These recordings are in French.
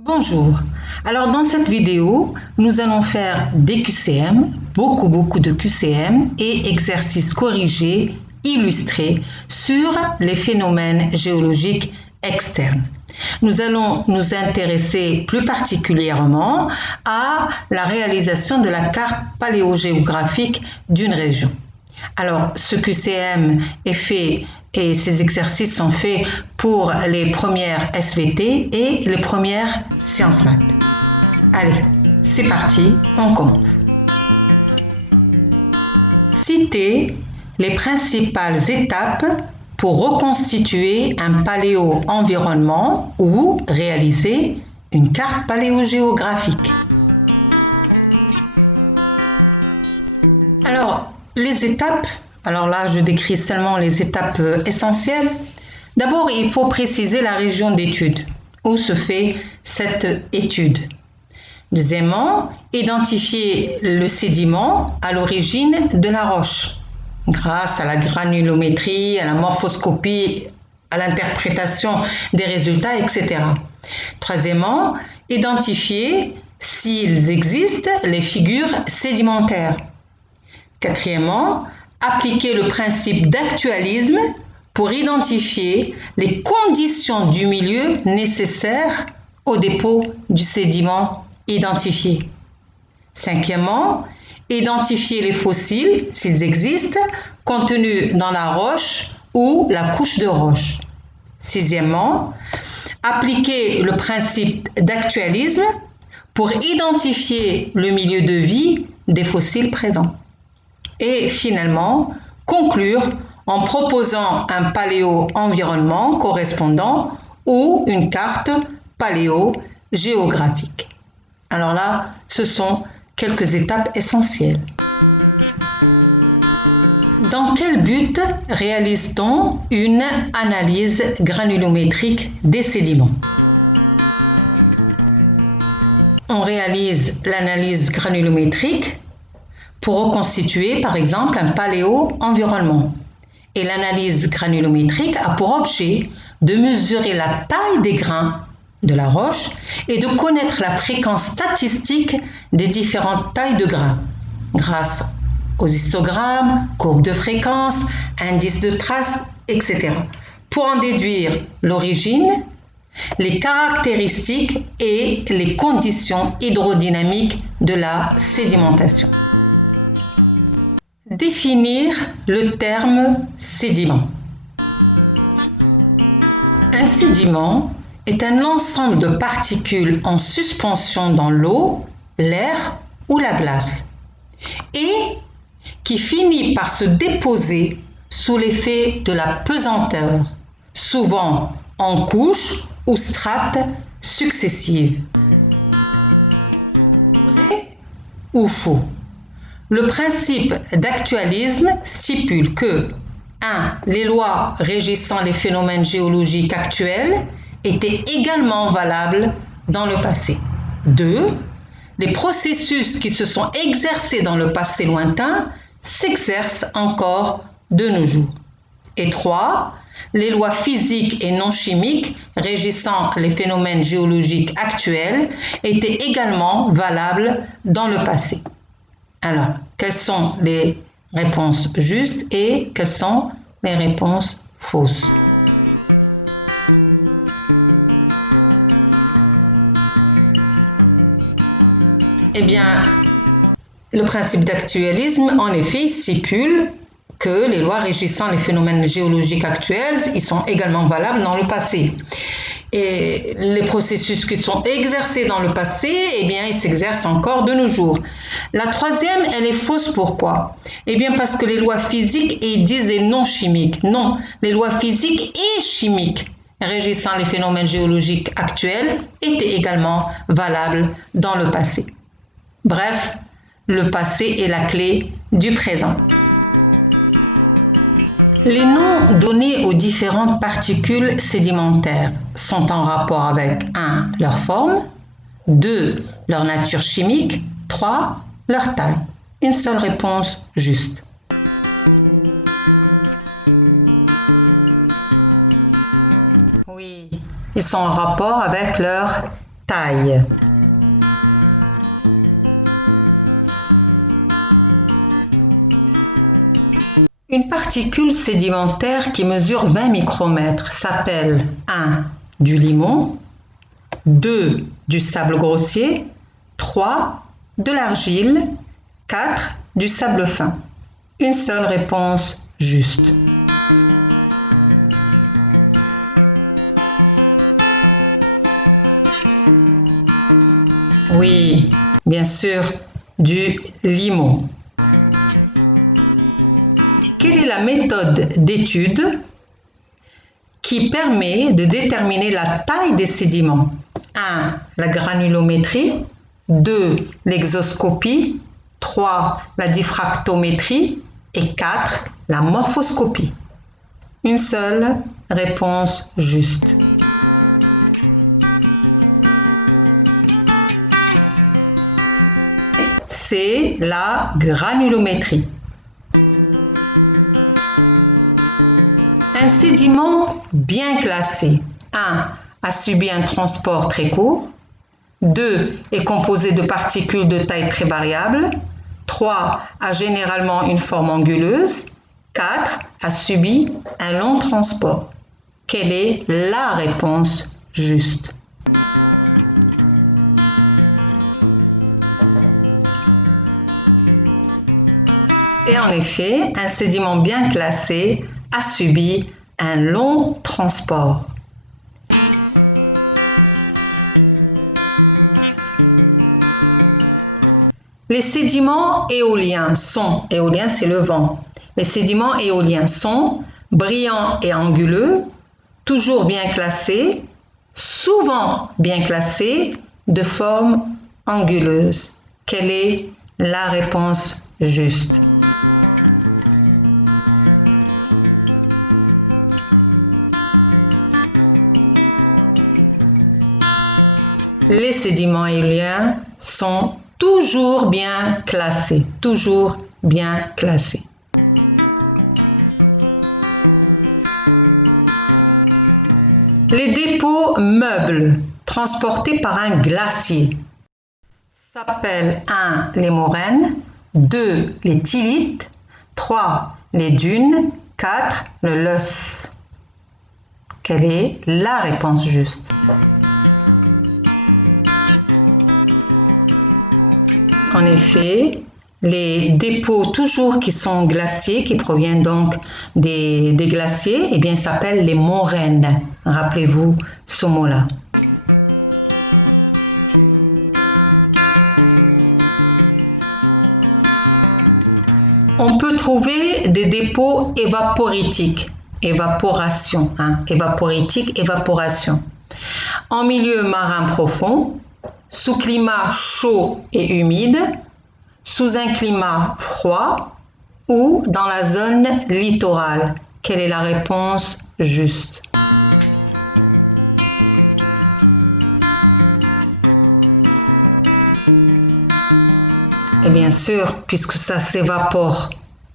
Bonjour, alors dans cette vidéo, nous allons faire des QCM, beaucoup de QCM et exercices corrigés, illustrés sur les phénomènes géologiques externes. Nous allons nous intéresser plus particulièrement à la réalisation de la carte paléogéographique d'une région. Alors, ce QCM est fait et ces exercices sont faits pour les premières SVT et les premières sciences maths. Allez, c'est parti, on commence. Citez les principales étapes pour reconstituer un paléo-environnement ou réaliser une carte paléogéographique. Alors, les étapes, alors là je décris seulement les étapes essentielles. D'abord, il faut préciser la région d'étude où se fait cette étude. Deuxièmement, identifier le sédiment à l'origine de la roche grâce à la granulométrie, à la morphoscopie, à l'interprétation des résultats, etc. Troisièmement, identifier s'ils existent les figures sédimentaires. Quatrièmement, appliquer le principe d'actualisme pour identifier les conditions du milieu nécessaires au dépôt du sédiment identifié. Cinquièmement, identifier les fossiles, s'ils existent, contenus dans la roche ou la couche de roche. Sixièmement, appliquer le principe d'actualisme pour identifier le milieu de vie des fossiles présents. Et finalement, conclure en proposant un paléo-environnement correspondant ou une carte paléogéographique. Alors là, ce sont quelques étapes essentielles. Dans quel but réalise-t-on une analyse granulométrique des sédiments? On réalise l'analyse granulométrique pour reconstituer par exemple un paléo-environnement. Et l'analyse granulométrique a pour objet de mesurer la taille des grains de la roche et de connaître la fréquence statistique des différentes tailles de grains grâce aux histogrammes, courbes de fréquence, indices de trace, etc. pour en déduire l'origine, les caractéristiques et les conditions hydrodynamiques de la sédimentation. Définir le terme sédiment. Un sédiment est un ensemble de particules en suspension dans l'eau, l'air ou la glace et qui finit par se déposer sous l'effet de la pesanteur, souvent en couches ou strates successives. Vrai ou faux? Le principe d'actualisme stipule que 1. Les lois régissant les phénomènes géologiques actuels étaient également valables dans le passé. 2. Les processus qui se sont exercés dans le passé lointain s'exercent encore de nos jours. Et 3. Les lois physiques et non chimiques régissant les phénomènes géologiques actuels étaient également valables dans le passé. Alors, quelles sont les réponses justes et quelles sont les réponses fausses? Eh bien, le principe d'actualisme, en effet, stipule que les lois régissant les phénomènes géologiques actuels, ils sont également valables dans le passé. Et les processus qui sont exercés dans le passé, eh bien, ils s'exercent encore de nos jours. La troisième, elle est fausse. Pourquoi? Eh bien, parce que les lois physiques, ils disent non chimiques. Non, les lois physiques et chimiques régissant les phénomènes géologiques actuels étaient également valables dans le passé. Bref, le passé est la clé du présent. Les noms donnés aux différentes particules sédimentaires sont en rapport avec 1. Leur forme, 2. Leur nature chimique, 3. Leur taille. Une seule réponse juste. Oui, ils sont en rapport avec leur taille. Une particule sédimentaire qui mesure 20 micromètres s'appelle 1. Du limon, 2. Du sable grossier, 3. De l'argile, 4. Du sable fin. Une seule réponse juste. Oui, bien sûr, du limon. Quelle est la méthode d'étude qui permet de déterminer la taille des sédiments? 1. La granulométrie, 2. L'exoscopie, 3. La diffractométrie et 4. La morphoscopie. Une seule réponse juste. C'est la granulométrie. Un sédiment bien classé. 1. A subi un transport très court. 2. Est composé de particules de taille très variable. 3. A généralement une forme anguleuse. 4. A subi un long transport. Quelle est la réponse juste? Et en effet, un sédiment bien classé a subi un long transport. Les sédiments éoliens sont, éolien c'est le vent, les sédiments éoliens sont brillants et anguleux, toujours bien classés, souvent bien classés, de forme anguleuse. Quelle est la réponse juste? Les sédiments éoliens sont toujours bien classés, toujours bien classés. Les dépôts meubles transportés par un glacier s'appellent 1. Les moraines, 2. Les tylites, 3. Les dunes, 4. Le loess. Quelle est la réponse juste? En effet, les dépôts toujours qui sont glaciers, qui proviennent donc des glaciers, eh bien, s'appellent les moraines. Rappelez-vous ce mot-là. On peut trouver des dépôts évaporitiques, évaporation, évaporitique, évaporation, en milieu marin profond, sous climat chaud et humide, sous un climat froid ou dans la zone littorale. Quelle est la réponse juste? Et bien sûr, puisque ça s'évapore,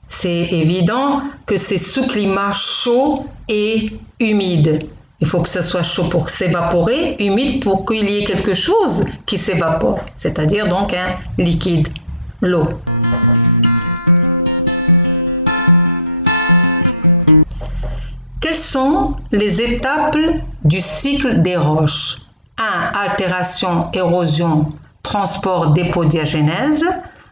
c'est évident que c'est sous climat chaud et humide. Il faut que ce soit chaud pour s'évaporer, humide pour qu'il y ait quelque chose qui s'évapore, c'est-à-dire donc un liquide, l'eau. Quelles sont les étapes du cycle des roches? 1. Altération, érosion, transport, dépôt, diagénèse.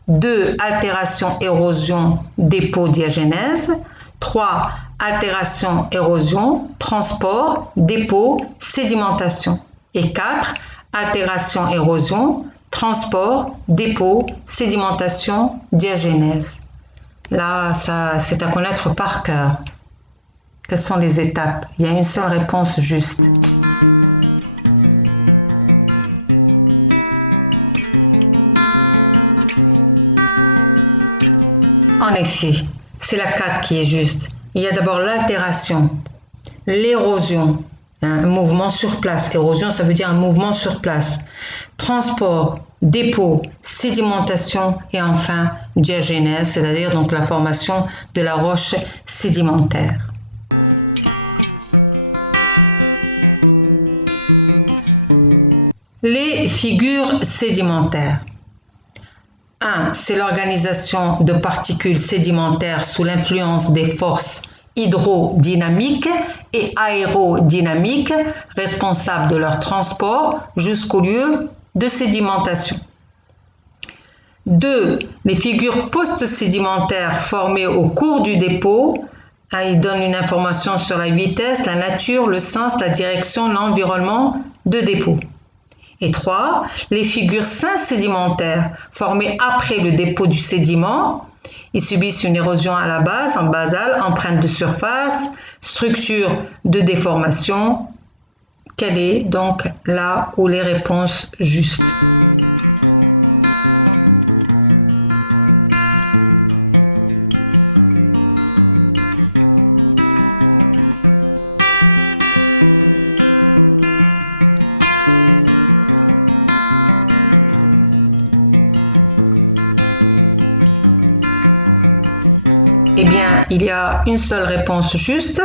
2. Altération, érosion, dépôt, diagénèse. 3. Altération, érosion, transport, dépôt, sédimentation. Et 4. Altération, érosion, transport, dépôt, sédimentation, diagénèse. Là, ça, c'est à connaître par cœur. Quelles sont les étapes? Il y a une seule réponse juste. En effet, c'est la 4 qui est juste. Il y a d'abord l'altération, l'érosion, un mouvement sur place. Érosion, ça veut dire un mouvement sur place. Transport, dépôt, sédimentation et enfin diagénèse, c'est-à-dire donc la formation de la roche sédimentaire. Les figures sédimentaires. 1. C'est l'organisation de particules sédimentaires sous l'influence des forces hydrodynamiques et aérodynamiques responsables de leur transport jusqu'au lieu de sédimentation. 2. Les figures post-sédimentaires formées au cours du dépôt. Il donne une information sur la vitesse, la nature, le sens, la direction, l'environnement de dépôt. Et 3. Les figures synsédimentaires formées après le dépôt du sédiment. Ils subissent une érosion à la base, en basale, empreinte de surface, structure de déformation. Quelle est donc là où les réponses justes? Il y a une seule réponse juste.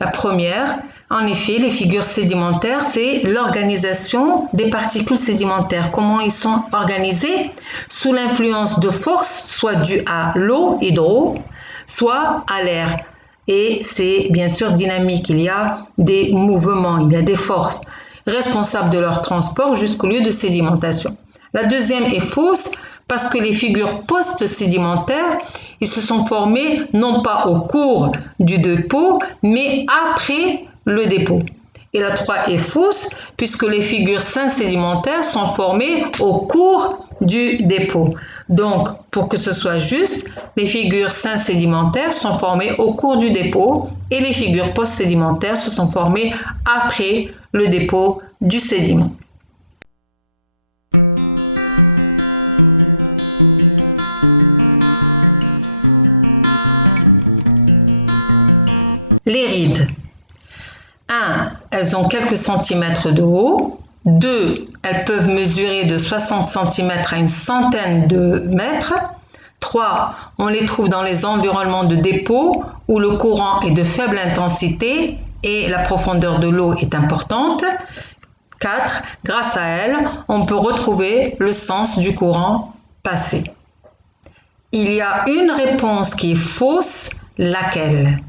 La première, en effet, les figures sédimentaires, c'est l'organisation des particules sédimentaires. Comment ils sont organisés? Sous l'influence de forces, soit dues à l'eau, hydro, soit à l'air. Et c'est bien sûr dynamique. Il y a des mouvements, il y a des forces responsables de leur transport jusqu'au lieu de sédimentation. La deuxième est fausse, parce que les figures post-sédimentaires, ils se sont formés non pas au cours du dépôt, mais après le dépôt. Et la 3 est fausse, puisque les figures synsédimentaires sont formées au cours du dépôt. Donc, pour que ce soit juste, les figures synsédimentaires sont formées au cours du dépôt et les figures post-sédimentaires se sont formées après le dépôt du sédiment. Les rides. 1. Elles ont quelques centimètres de haut. 2. Elles peuvent mesurer de 60 cm à une centaine de mètres. 3. On les trouve dans les environnements de dépôt où le courant est de faible intensité et la profondeur de l'eau est importante. 4. Grâce à elles, on peut retrouver le sens du courant passé. Il y a une réponse qui est fausse, laquelle?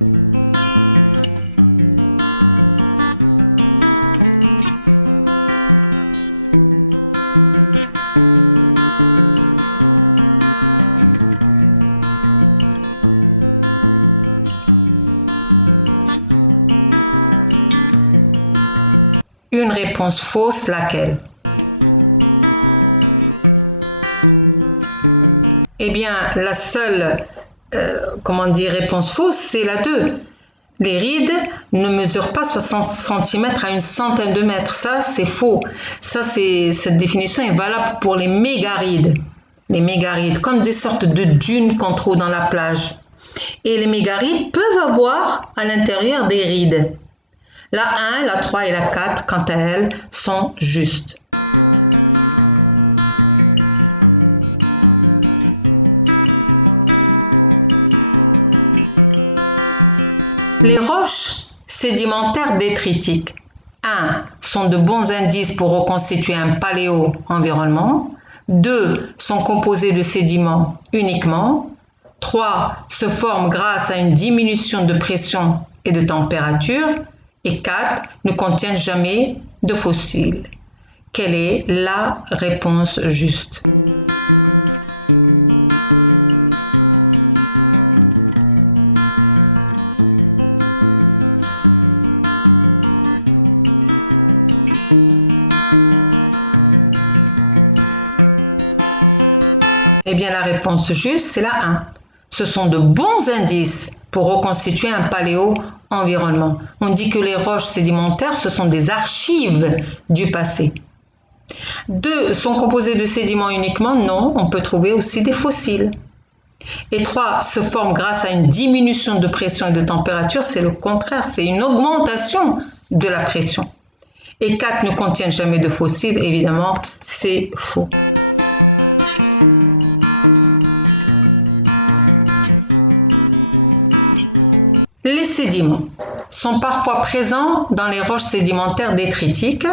Une réponse fausse, laquelle? Eh bien, la seule réponse fausse, c'est la 2. Les rides ne mesurent pas 60 cm à une centaine de mètres. Ça, c'est faux. Cette définition est valable pour les mégarides. Les mégarides, comme des sortes de dunes qu'on trouve dans la plage. Et les mégarides peuvent avoir à l'intérieur des rides. La 1, la 3 et la 4, quant à elles, sont justes. Les roches sédimentaires détritiques, 1. sont de bons indices pour reconstituer un paléo-environnement. 2. sont composées de sédiments uniquement. 3. se forment grâce à une diminution de pression et de température. Et 4. ne contiennent jamais de fossiles. Quelle est la réponse juste? Eh bien, la réponse juste, c'est la 1. Ce sont de bons indices pour reconstituer un paléo-environnement. On dit que les roches sédimentaires, ce sont des archives du passé. 2. sont composées de sédiments uniquement? Non, on peut trouver aussi des fossiles. Et 3. se forment grâce à une diminution de pression et de température? C'est le contraire, c'est une augmentation de la pression. Et 4. ne contiennent jamais de fossiles? Évidemment, c'est faux. Les sédiments sont parfois présents dans les roches sédimentaires détritiques.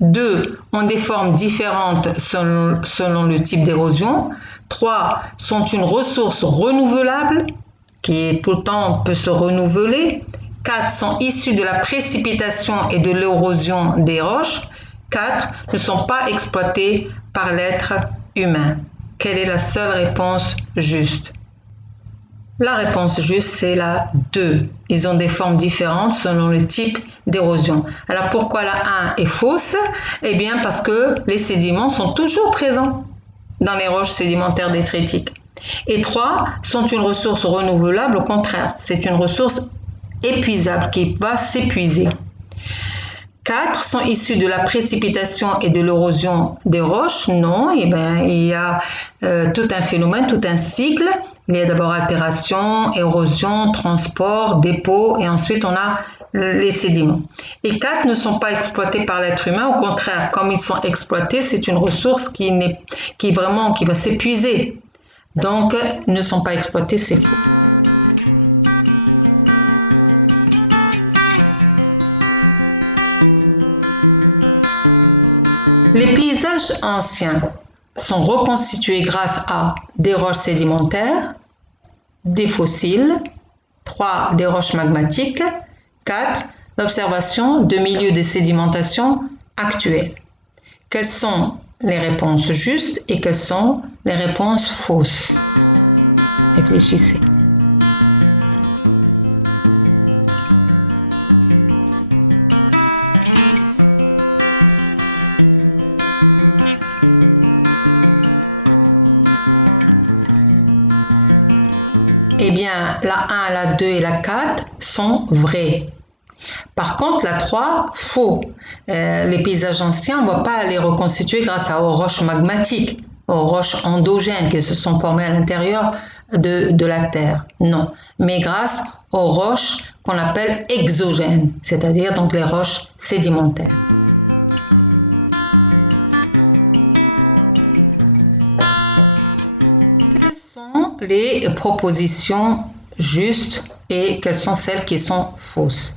2 ont des formes différentes selon le type d'érosion. 3 sont une ressource renouvelable qui tout le temps peut se renouveler. 4 sont issus de la précipitation et de l'érosion des roches. 4 ne sont pas exploités par l'être humain. Quelle est la seule réponse juste? La réponse juste, c'est la 2. Ils ont des formes différentes selon le type d'érosion. Alors pourquoi la 1 est fausse? Eh bien parce que les sédiments sont toujours présents dans les roches sédimentaires détritiques. Et 3 sont une ressource renouvelable, au contraire, c'est une ressource épuisable qui va s'épuiser. 4 sont issus de la précipitation et de l'érosion des roches. Non, eh bien, il y a tout un phénomène, tout un cycle. Il y a d'abord altération, érosion, transport, dépôt et ensuite on a les sédiments. Et 4 ne sont pas exploités par l'être humain. Au contraire, comme ils sont exploités, c'est une ressource qui va s'épuiser. Donc, ne sont pas exploités, c'est faux. Les paysages anciens sont reconstitués grâce à des roches sédimentaires, des fossiles, 3 des roches magmatiques, 4 l'observation de milieux de sédimentation actuels. Quelles sont les réponses justes et quelles sont les réponses fausses? Réfléchissez. Eh bien, la 1, la 2 et la 4 sont vraies. Par contre, la 3, faux. Les paysages anciens, on ne va pas les reconstituer grâce aux roches magmatiques, aux roches endogènes qui se sont formées à l'intérieur de la Terre. Non, mais grâce aux roches qu'on appelle exogènes, c'est-à-dire donc les roches sédimentaires. Quelles sont les propositions justes et quelles sont celles qui sont fausses?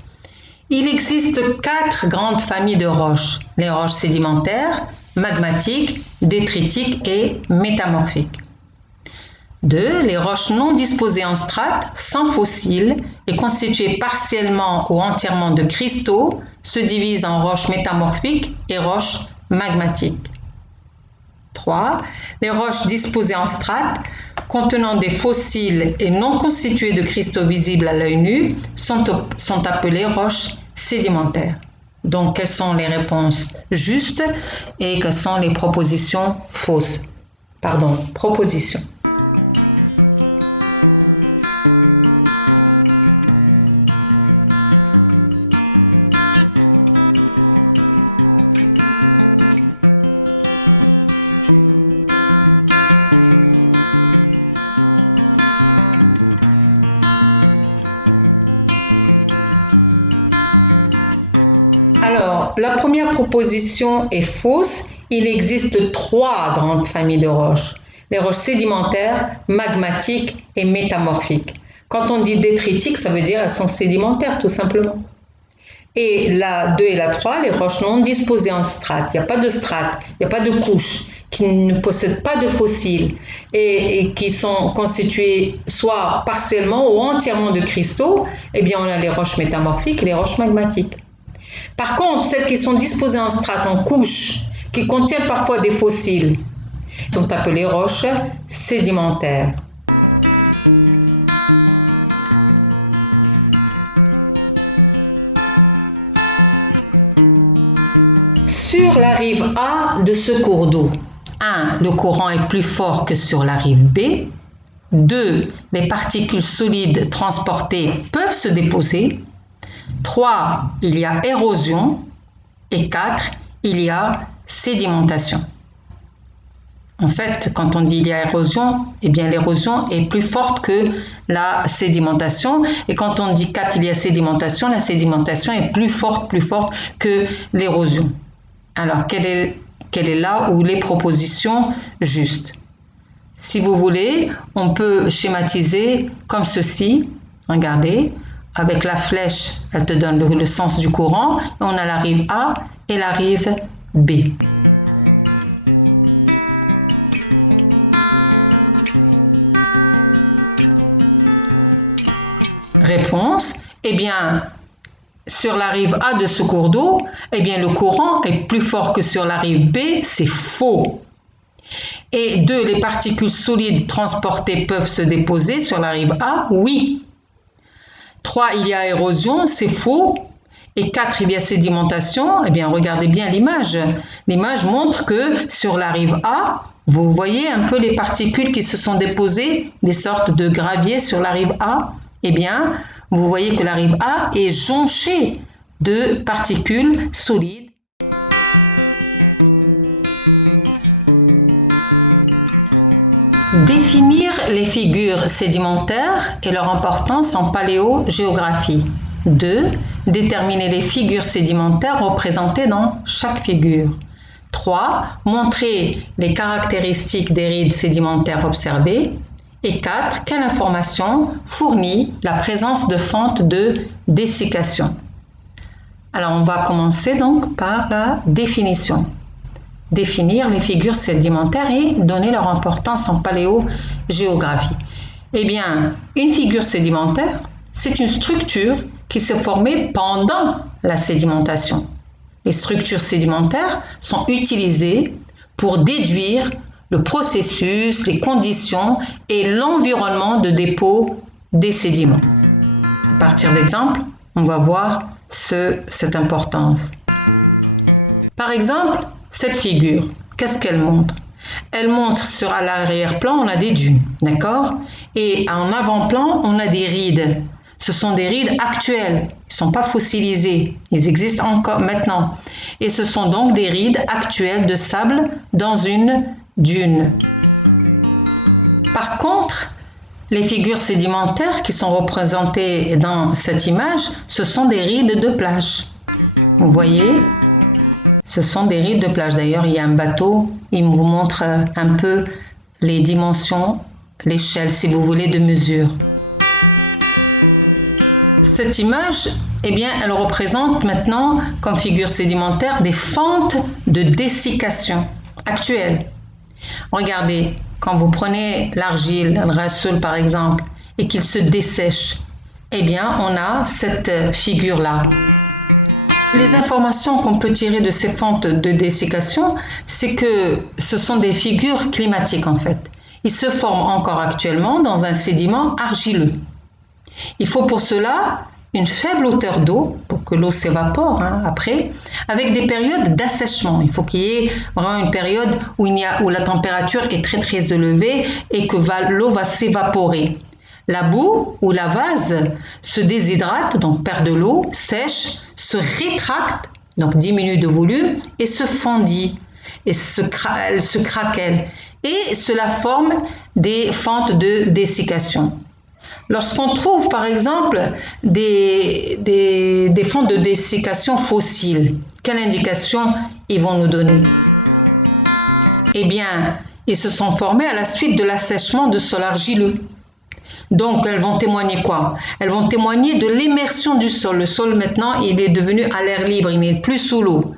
Il existe 4 grandes familles de roches, les roches sédimentaires, magmatiques, détritiques et métamorphiques. 2. Les roches non disposées en strates, sans fossiles et constituées partiellement ou entièrement de cristaux se divisent en roches métamorphiques et roches magmatiques. 3. Les roches disposées en strates, contenant des fossiles et non constituées de cristaux visibles à l'œil nu, sont appelées roches sédimentaires. Donc, quelles sont les réponses justes et quelles sont les propositions fausses? Propositions. Proposition est fausse. Il existe 3 grandes familles de roches. Les roches sédimentaires, magmatiques et métamorphiques. Quand on dit détritiques, ça veut dire qu'elles sont sédimentaires tout simplement. Et la 2 et la 3, les roches non disposées en strates. Il n'y a pas de strates, il n'y a pas de couches, qui ne possèdent pas de fossiles et qui sont constituées soit partiellement ou entièrement de cristaux. Eh bien, on a les roches métamorphiques et les roches magmatiques. Par contre, celles qui sont disposées en strates, en couches, qui contiennent parfois des fossiles, sont appelées roches sédimentaires. Sur la rive A de ce cours d'eau, 1. Le courant est plus fort que sur la rive B. 2. Les particules solides transportées peuvent se déposer. 3. Il y a érosion. Et 4. Il y a sédimentation. En fait, quand on dit il y a érosion, eh bien l'érosion est plus forte que la sédimentation. Et quand on dit 4, il y a sédimentation, la sédimentation est plus forte que l'érosion. Alors, quelle est là où les propositions justes? Si vous voulez, on peut schématiser comme ceci. Regardez. Avec la flèche, elle te donne le sens du courant. On a la rive A et la rive B. Réponse, eh bien, sur la rive A de ce cours d'eau, eh bien, le courant est plus fort que sur la rive B, c'est faux. Et 2, les particules solides transportées peuvent se déposer sur la rive A, oui. 3, il y a érosion, c'est faux. Et 4, il y a sédimentation, eh bien, regardez bien l'image. L'image montre que sur la rive A, vous voyez un peu les particules qui se sont déposées, des sortes de graviers sur la rive A. Eh bien, vous voyez que la rive A est jonchée de particules solides. Définir les figures sédimentaires et leur importance en paléogéographie. 2. Déterminer les figures sédimentaires représentées dans chaque figure. 3. Montrer les caractéristiques des rides sédimentaires observées. Et 4. Quelle information fournit la présence de fentes de dessiccation? Alors, on va commencer donc par la définition. Définir les figures sédimentaires et donner leur importance en paléogéographie. Eh bien, une figure sédimentaire, c'est une structure qui s'est formée pendant la sédimentation. Les structures sédimentaires sont utilisées pour déduire le processus, les conditions et l'environnement de dépôt des sédiments. À partir d'exemples, on va voir cette importance. Par exemple, cette figure, qu'est-ce qu'elle montre? Elle montre sur l'arrière-plan, on a des dunes, d'accord? Et en avant-plan, on a des rides. Ce sont des rides actuelles, ils ne sont pas fossilisés, ils existent encore maintenant. Et ce sont donc des rides actuelles de sable dans une dune. Par contre, les figures sédimentaires qui sont représentées dans cette image, ce sont des rides de plage. Vous voyez? Ce sont des rides de plage. D'ailleurs, il y a un bateau, il vous montre un peu les dimensions, l'échelle, si vous voulez, de mesure. Cette image, eh bien, elle représente maintenant, comme figure sédimentaire, des fentes de dessiccation actuelles. Regardez, quand vous prenez l'argile, le rasseul par exemple, et qu'il se dessèche, eh bien, on a cette figure-là. Les informations qu'on peut tirer de ces fentes de dessiccation, c'est que ce sont des figures climatiques en fait. Ils se forment encore actuellement dans un sédiment argileux. Il faut pour cela une faible hauteur d'eau pour que l'eau s'évapore après, avec des périodes d'assèchement. Il faut qu'il y ait vraiment une période où la température est très très élevée et que l'eau va s'évaporer. La boue ou la vase se déshydrate, donc perd de l'eau, sèche, se rétracte, donc diminue de volume et se fondit, et elle se craquelle. Et cela forme des fentes de dessiccation. Lorsqu'on trouve par exemple des fentes de dessiccation fossiles, quelle indication ils vont nous donner? Eh bien, ils se sont formés à la suite de l'assèchement de sol argileux. Donc, elles vont témoigner quoi? Elles vont témoigner de l'immersion du sol. Le sol, maintenant, il est devenu à l'air libre, il n'est plus sous l'eau.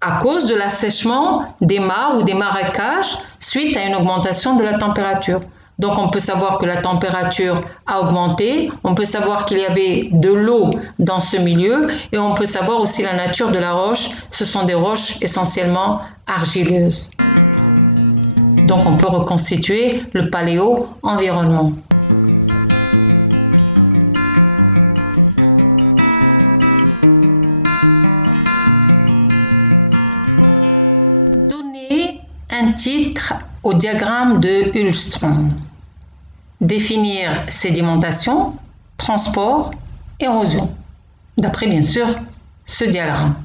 À cause de l'assèchement des mares ou des marécages suite à une augmentation de la température. Donc, on peut savoir que la température a augmenté, on peut savoir qu'il y avait de l'eau dans ce milieu et on peut savoir aussi la nature de la roche. Ce sont des roches essentiellement argileuses. Donc, on peut reconstituer le paléo-environnement. Donner un titre au diagramme de Hultström. Définir sédimentation, transport, érosion. D'après, bien sûr, ce diagramme.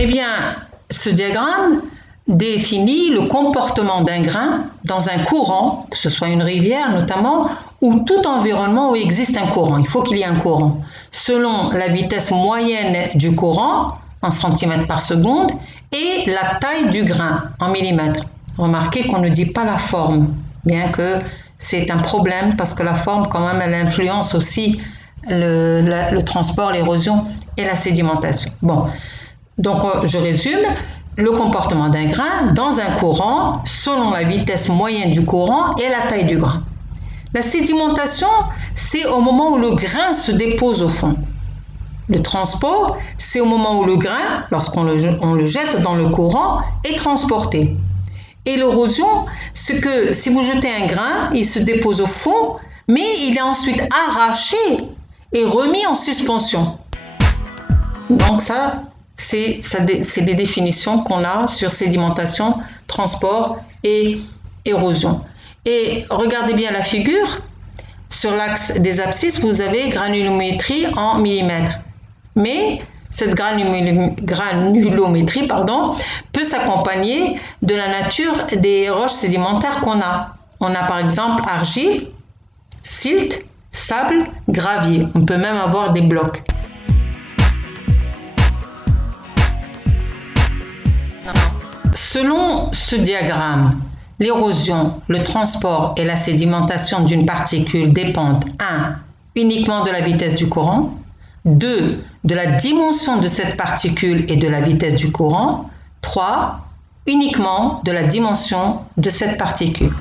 Eh bien, ce diagramme définit le comportement d'un grain dans un courant, que ce soit une rivière notamment, ou tout environnement où existe un courant. Il faut qu'il y ait un courant. Selon la vitesse moyenne du courant, en centimètres par seconde, et la taille du grain en millimètres. Remarquez qu'on ne dit pas la forme, bien que c'est un problème parce que la forme, quand même, elle influence aussi le transport, l'érosion et la sédimentation. Bon, donc je résume. Le comportement d'un grain dans un courant selon la vitesse moyenne du courant et la taille du grain. La sédimentation, c'est au moment où le grain se dépose au fond. Le transport, c'est au moment où le grain, lorsqu'on le jette dans le courant, est transporté. Et l'érosion, c'est que si vous jetez un grain, il se dépose au fond, mais il est ensuite arraché et remis en suspension. Donc ça, c'est les définitions qu'on a sur sédimentation, transport et érosion. Et regardez bien la figure. Sur l'axe des abscisses, vous avez granulométrie en millimètres. Mais cette granulométrie peut s'accompagner de la nature des roches sédimentaires qu'on a. On a par exemple argile, silt, sable, gravier. On peut même avoir des blocs. Selon ce diagramme, l'érosion, le transport et la sédimentation d'une particule dépendent 1. Uniquement de la vitesse du courant, 2. De la dimension de cette particule et de la vitesse du courant, 3. Uniquement de la dimension de cette particule.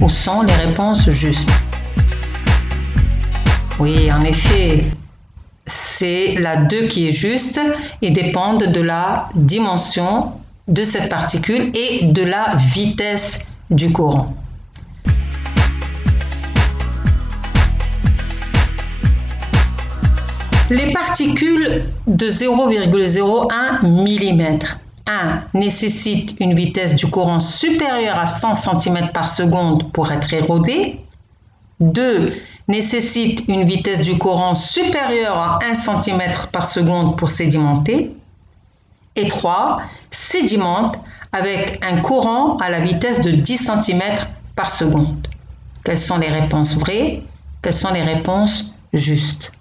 Où sont les réponses justes? Oui, en effet, c'est la 2 qui est juste et dépendent de la dimension de cette particule et de la vitesse du courant. Les particules de 0,01 mm 1. Nécessitent une vitesse du courant supérieure à 100 cm par seconde pour être érodées. 2. Nécessitent une vitesse du courant supérieure à 1 cm par seconde pour sédimenter. Et 3. Sédimentent avec un courant à la vitesse de 10 cm par seconde. Quelles sont les réponses vraies? Quelles sont les réponses justes?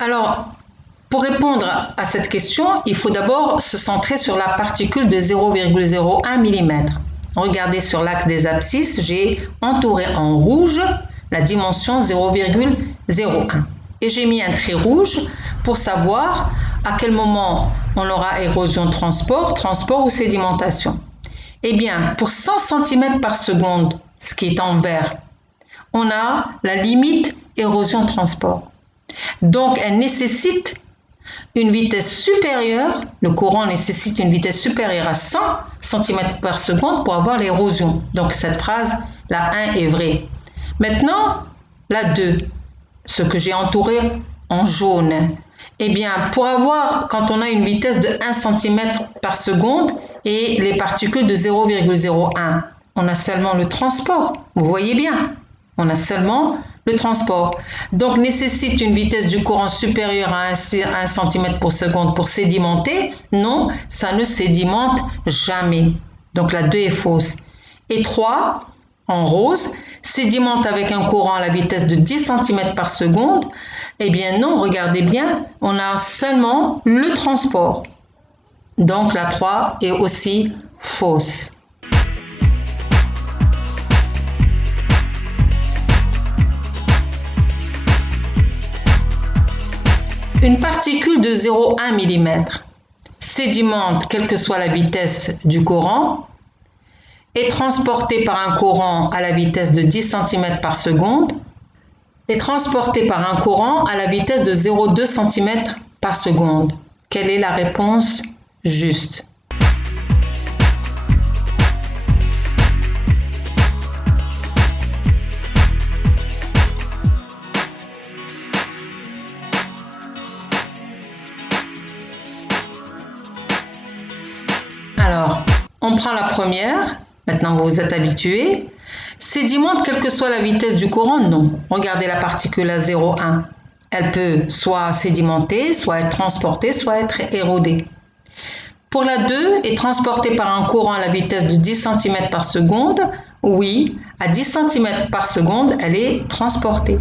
Alors, pour répondre à cette question, il faut d'abord se centrer sur la particule de 0,01 mm. Regardez sur l'axe des abscisses, j'ai entouré en rouge la dimension 0,01. Et j'ai mis un trait rouge pour savoir à quel moment on aura érosion, transport ou sédimentation. Eh bien, pour 100 cm par seconde, ce qui est en vert, on a la limite érosion-transport. Donc, elle nécessite une vitesse supérieure, le courant nécessite une vitesse supérieure à 100 cm par seconde pour avoir l'érosion. Donc, cette phrase, la 1 est vraie. Maintenant, la 2, ce que j'ai entouré en jaune. Eh bien, pour avoir, quand on a une vitesse de 1 cm par seconde et les particules de 0,01, on a seulement le transport. Vous voyez bien, on a seulement le transport. Donc, nécessite une vitesse du courant supérieure à 1 cm par seconde pour sédimenter. Non, ça ne sédimente jamais. Donc, la 2 est fausse. Et 3, en rose, sédimente avec un courant à la vitesse de 10 cm par seconde. Eh bien non, regardez bien, on a seulement le transport. Donc, la 3 est aussi fausse. Une particule de 0,1 mm sédimente, quelle que soit la vitesse du courant, est transportée par un courant à la vitesse de 10 cm par seconde, est transportée par un courant à la vitesse de 0,2 cm par seconde. Quelle est la réponse juste? Alors, on prend la première. Maintenant, vous vous êtes habitués. Sédimente, quelle que soit la vitesse du courant? Non. Regardez la particule à 0,1. Elle peut soit sédimenter, soit être transportée, soit être érodée. Pour la 2, est transportée par un courant à la vitesse de 10 cm par seconde. Oui, à 10 cm par seconde, elle est transportée.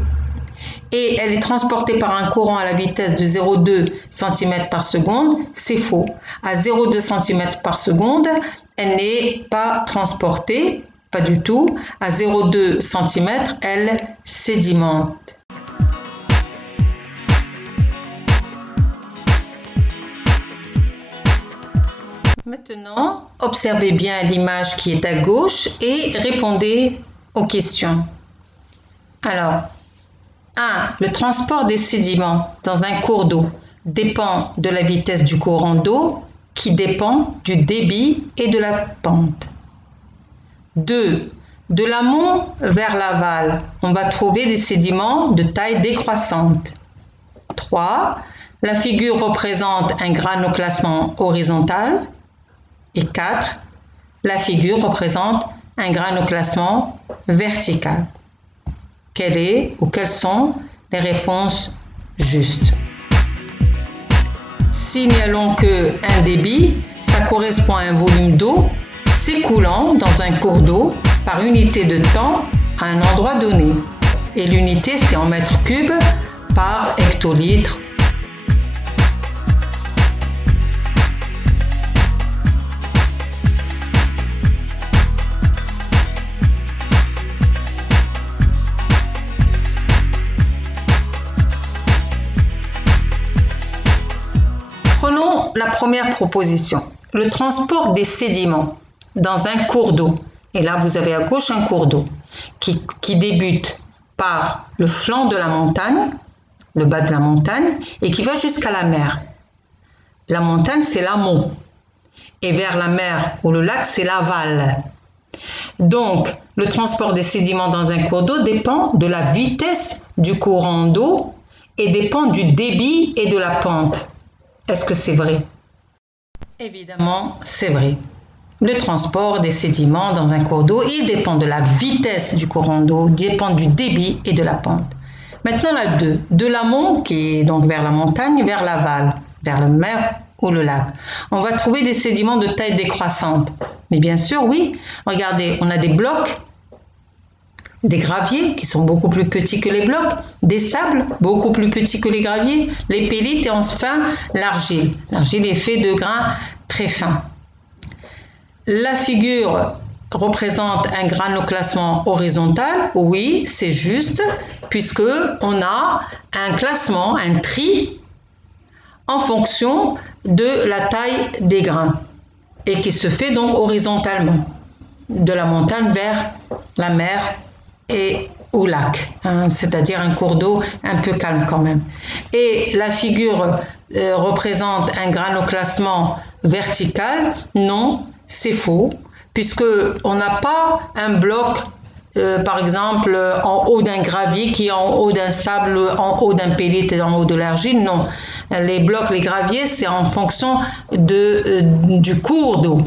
Et elle est transportée par un courant à la vitesse de 0,2 cm par seconde. C'est faux. À 0,2 cm par seconde, elle n'est pas transportée, pas du tout. À 0,2 cm, elle sédimente. Maintenant, observez bien l'image qui est à gauche et répondez aux questions. Alors, 1. Le transport des sédiments dans un cours d'eau dépend de la vitesse du courant d'eau qui dépend du débit et de la pente. 2. De l'amont vers l'aval, on va trouver des sédiments de taille décroissante. 3. La figure représente un granoclassement horizontal. Et 4. La figure représente un granoclassement vertical. Quelles sont les réponses justes? Signalons qu'un débit, ça correspond à un volume d'eau s'écoulant dans un cours d'eau par unité de temps à un endroit donné. Et l'unité, c'est en mètres cubes par hectolitre. Prenons la première proposition, le transport des sédiments dans un cours d'eau. Et là, vous avez à gauche un cours d'eau qui débute par le flanc de la montagne, le bas de la montagne, et qui va jusqu'à la mer. La montagne, c'est l'amont. Et vers la mer ou le lac, c'est l'aval. Donc, le transport des sédiments dans un cours d'eau dépend de la vitesse du courant d'eau et dépend du débit et de la pente. Est-ce que c'est vrai? Évidemment, c'est vrai. Le transport des sédiments dans un cours d'eau, il dépend de la vitesse du courant d'eau, dépend du débit et de la pente. Maintenant, la 2. De l'amont, qui est donc vers la montagne, vers l'aval, vers la mer ou le lac. On va trouver des sédiments de taille décroissante. Mais bien sûr, oui. Regardez, on a des blocs, des graviers qui sont beaucoup plus petits que les blocs, des sables beaucoup plus petits que les graviers, les pélites et enfin l'argile. L'argile est faite de grains très fins. La figure représente un granoclassement horizontal. Oui, c'est juste, puisque on a un classement, un tri en fonction de la taille des grains et qui se fait donc horizontalement de la montagne vers la mer et au lac, c'est-à-dire un cours d'eau un peu calme quand même. Et la figure représente un granoclassement vertical. Non, c'est faux, puisque on n'a pas un bloc, par exemple, en haut d'un gravier qui est en haut d'un sable, en haut d'un pélite et en haut de l'argile. Non, les blocs, les graviers, c'est en fonction du cours d'eau.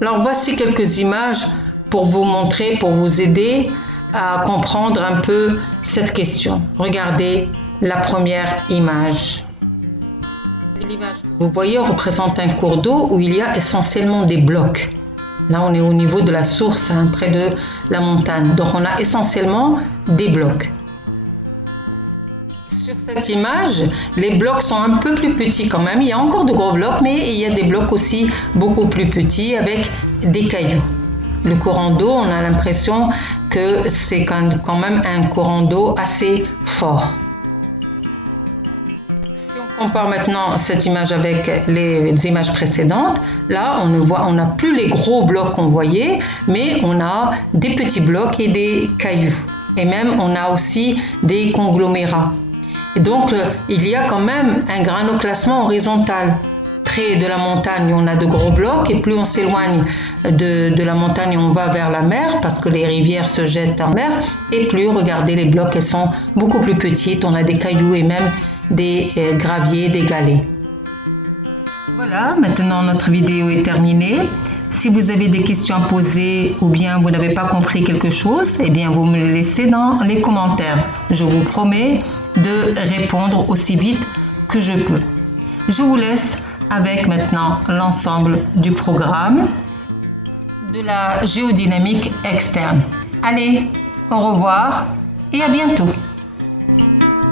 Alors voici quelques images pour vous montrer, pour vous aider à comprendre un peu cette question. Regardez la première image. L'image que vous voyez représente un cours d'eau où il y a essentiellement des blocs. Là, on est au niveau de la source, près de la montagne. Donc, on a essentiellement des blocs. Sur cette image, les blocs sont un peu plus petits quand même. Il y a encore de gros blocs, mais il y a des blocs aussi beaucoup plus petits avec des cailloux. Le courant d'eau, on a l'impression que c'est quand même un courant d'eau assez fort. Si on compare maintenant cette image avec les images précédentes, là on n'a plus les gros blocs qu'on voyait, mais on a des petits blocs et des cailloux. Et même on a aussi des conglomérats. Et donc il y a quand même un granoclassement horizontal. Près de la montagne, on a de gros blocs et plus on s'éloigne de la montagne, on va vers la mer parce que les rivières se jettent en mer et plus, regardez, les blocs, elles sont beaucoup plus petites. On a des cailloux et même des graviers, des galets. Voilà, maintenant notre vidéo est terminée. Si vous avez des questions à poser ou bien vous n'avez pas compris quelque chose, eh bien vous me le laissez dans les commentaires. Je vous promets de répondre aussi vite que je peux. Je vous laisse avec maintenant l'ensemble du programme de la géodynamique externe. Allez, au revoir et à bientôt.